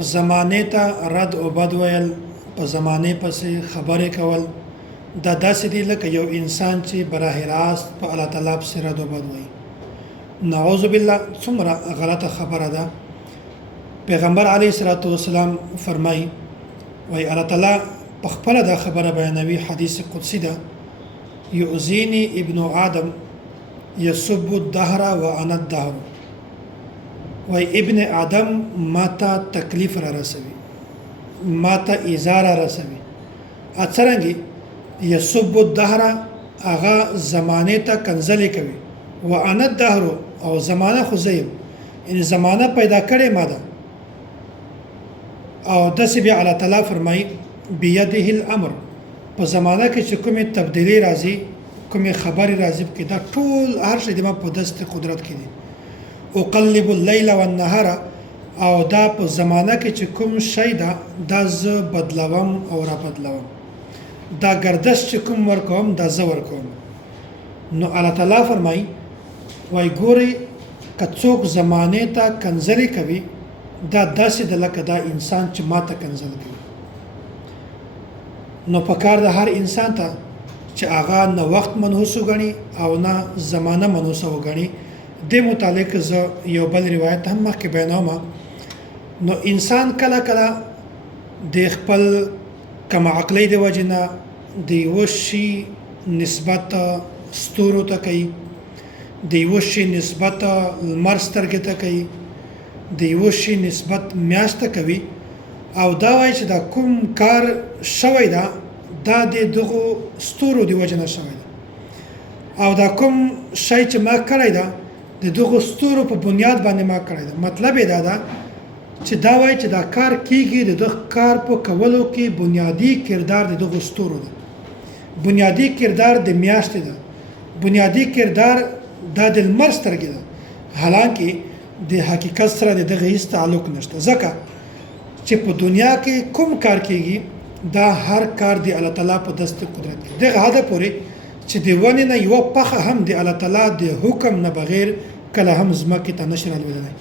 زمانه ته رد او بد ویل په زمانه پسې خبرې کول دا داسې دي لکه یو انسان چې براه راست په الله تعالی پسې رد او بد وایي. نعوذ بالله څومره غلطه خبره ده. پیغمبر علیه الصلاۃ والسلام فرمایي وای الله تعالی په خپل دا خبره بیانوي، حدیث قدسی ده، یؤذینی ابن آدم یسب الدهر وانا الدهر. وای ابن آدم ماته تکلیف را رسوي، ماته ایزا را رسوي. اڅرنګي یسب الدهر هغه زمانه ته کنځلې کوي، وانا الدهر او زمانه خو زه یم، ان زمانه پیدا کړې ما ده. او داسې بیا الله تعالی فرمایي بیده الامر، په زمانه کې چې کومې تبدیلی راځي، کومې خبرې راځي، کې دا ټول هر شی د ما په دست قدرت کې دي. اقلب الليل والنهار، او دا په زمانه کې چې کوم شی ده دا زه بدلوم او را بدلوم، دا گردش چې کوم ورکوم دا زه ورکوم. نو الله تعالی فرمایي وای ګوري که څوک زمانه ته کنځلې کوي دا داسې د لکه دا انسان چې ماته کنځل کوي. نو پکار د هر انسان ته چې هغه نه وخت منحوس وګڼي او نه زمانه منحوس وګڼي. د متعلق زه یو بل روایت هم مخکې بیانوم. نو انسان کله کله د خپل کم عقلی د وجې نه د یو شي نسبت ستورو ته کوي، د یو شي نسبت لمر سترګې ته کوي، د یو شي نسبت میاشت ته کوي، او دا وایي چې دا کوم کار شوی ده دا د دغو ستورو د وجې نه شوی ده، او دا کوم شی چې ما کړی ده د دغو ستورو په بنیاد باندې ما کړی ده. مطلب یې دا ده چې دا وایي چې دا کار کیږي، د دغه کار په کولو کې بنیادی کردار د دغو ستورو ده، بنیادی کردار د میاشتې ده، بنیادی کردار دا د لمر سترګې ده. حالانکه د حقیقت سره دغه هیڅ تعلق نشته، ځکه چې په دنیا کې کوم کار کیږي دا هر کار د الله تعالی په دست قدرت کې. دغه حد پورې چې د ونې نه یو پخه هم د الله تعالی د حکم نه بغیر کله هم ځمکې ته نشي رالوېدلی.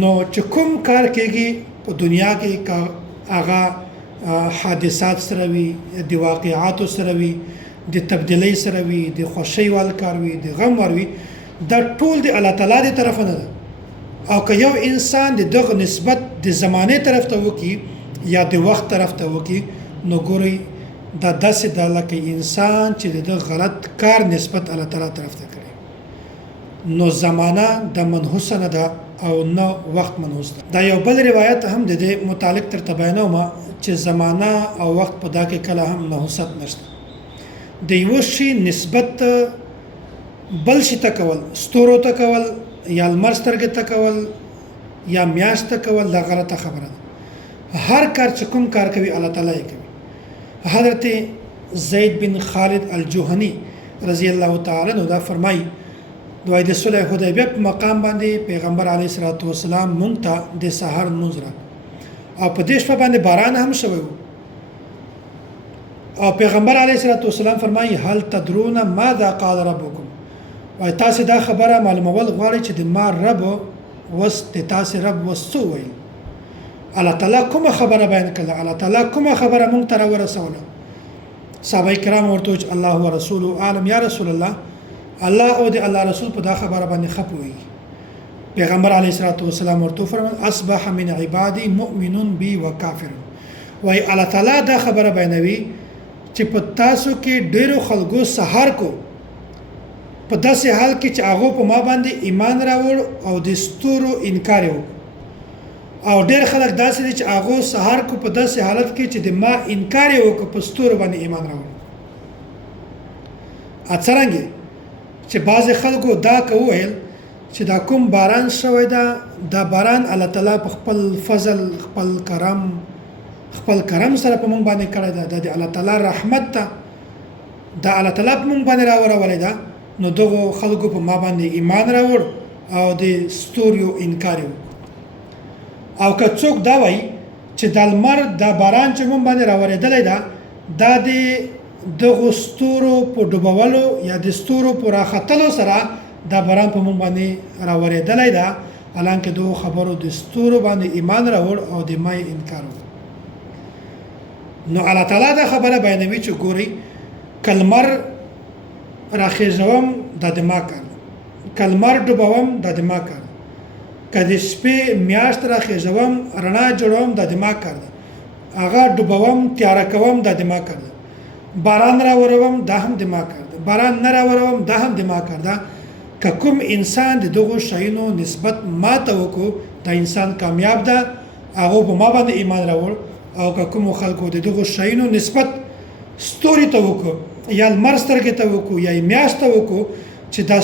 نو چې کوم کار کیږي په دنیا کې هغه حادثات سره وي، د واقعاتو سره وي، د تبدیلی سره وي، د خوشی وال کار وي، د غم ور وي، دا ټول د الله تعالی دی طرف نه ده. او که یو انسان د دغه نسبت د زمانه طرف ته وکي یا د وخت طرف ته وکي، نو ګوري دا داسې ده لکه انسان چې د غلط کار نسبت الله تعالی طرف ته کړي. نو زمانه د منحوس نه ده او نه وخت منحوس ده. دا یو بل روایت هم د دې متعلق تر بیانوم چې زمانه او وخت په دا کې کله هم نحوست نشته. د یو شي نسبت بل شي ته کول، ستورو ته کول یا لمر سترګې ته کول یا میاشت ته کول، دا غلطه خبره ده. هر کار چې کوم کار کوي الله تعالی یې کوي. حضرت زید بن خالد الجهنی رضی الله تعالی عنہ دا فرمایي دوی د صلح حدیبیه په مقام باندې پیغمبر علیه الصلاۃ والسلام مونږ ته د سحر لمونځ را او په دې شپه باندې باران هم شوی و. او پیغمبر علیه الصلاۃ والسلام فرمایي هل تدرون ماذا قال ربکم، وای تاسو دا خبره معلومول غواړئ چې د ما رب وس د تاسو رب وسو ویل. الله تعالی کومه خبره بیان کړه، الله تعالی کومه خبره مونږ ته ورسوله. صحابه کرام ورته الله ورسوله عالم، یا رسول الله، الله او د الله رسول په دا خبره باندې خپوي. پیغمبر علیه الصلاۃ والسلام ورته فرمایي اصبح من عبادي مؤمن بي وکافر. وای الله تعالی دا خبره بیانوي چې په تاسو کې ډیرو خلکو سحر کو په داسې حال کې چې هغه په ما باندې ایمان راوړ او د ستورو انکار وکړ، او ډیر خلک داسې دي چې هغه سحر کو په داسې حالت کې چې د ما انکار وکړ، په ستورو باندې ایمان راوړ. اڅرنګي چې بعض خلکو دا کوي چې دا کوم باران شوی دا باران الله تعالی په خپل فضل، خپل کرم سره په مونږ باندې کړی دا د الله تعالی رحمت ته دا الله تعالی په مونږ باندې راوړی دا. نو دغه خلکو په ما باندې ایمان راوړ او د ستورو انکار وکړ. او که څوک دا وایي چې د لمر دا باران چې مونږ باندې راوړېدلی دا د دغه ستورو په ډوبولو یا د ستورو په راختلو سره دا باران په مونږ باندې راوړېدلی ده، حالانکه دغو خبرو د ستورو باندې ایمان راوړ او د ما انکار وکړ. نو الله تعالی دا خبره بیانوي چې ګوري کلمر راخیزوم دا د ما کار کلمر ډوبوم دا د ما کار که د شپې میاشت راخیزوم رڼا جوړوم دا د ما کار هغه ډوبوم تیاره کوم دا د ما کار باران راوروم دا هم د ما کار باران نه راوروم دا هم د ما کار ده. که کوم انسان د دغو شیانو نسبت ما ته وکړو دا انسان کامیاب ده هغه په ما باندې ایمان راوړ. او که کوم خلکو د دغو شیانو نسبت ستوري ته وکړو یا لمر سترګې ته وکړو یا میاشت ته وکړو چې دا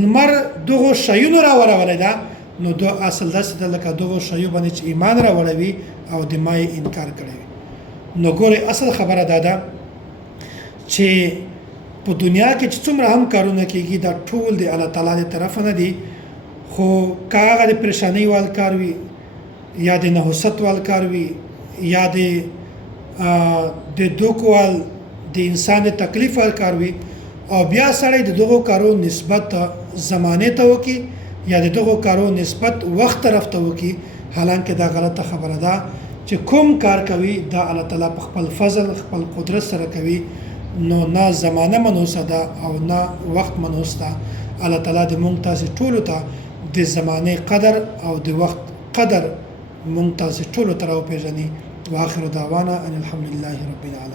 لمر دغو شیانو راورولی ده نو دو اصل داسې ده لکه دغو شیو باندې چې ایمان راوړوي او د ما انکار کړی وي. نو ګورئ اصل خبره دا ده چې په دنیا کې چې څومره هم کارونه کېږي دا ټول د الله تعالی د طرفه نه دي. خو که هغه د پریشانۍ وال کار وي یا د نحوست وال کار وي یا د دوکو وال د انسان د تکلیف وال کار وي او بیا سړی د دغو کارو نسبت زمانه ته وکړي یا د دغو کارو نسبت وخت طرف ته وکړي حالانکه دا غلطه خبره ده چې کوم کار کوي دا الله تعالی په خپل فضل خپل قدرت سره کوي. نو نه زمانه منوسه ده او نه وخت منوس ده. الله تعالی د مونږ تاسې ټولو ته د زمانه قدر او د وخت قدر مونږ تاسې ټولو ته راوپېژني. واخر دعوانا ان الحمد لله رب العالمین.